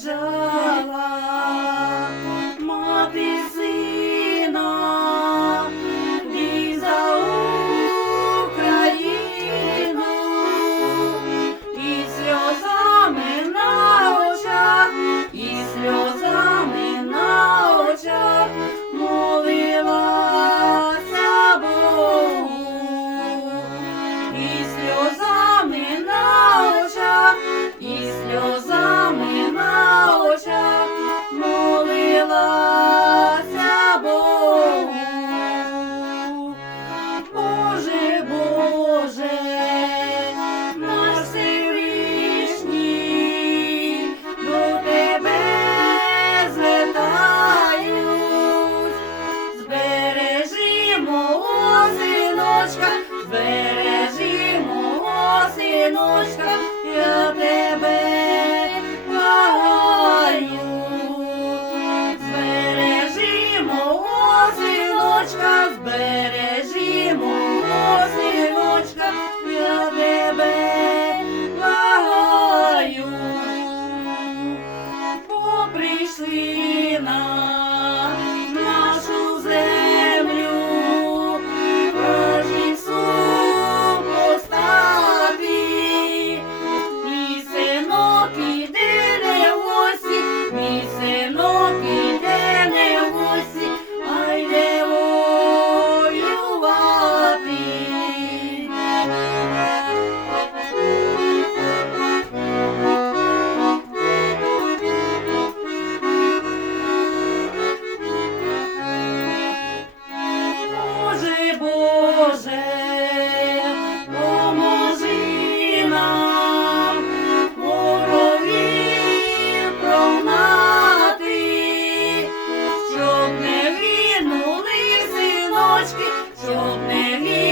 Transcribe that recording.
Бажала мати сина, бій за Україну і сльозами на очах, і сльозами на очах молилася Богу, і сльозами на очах, і сльозами. Синочка, я тебе благаю. Збережи мого синочка, синочка, я тебе благаю. Бо прийшли на so many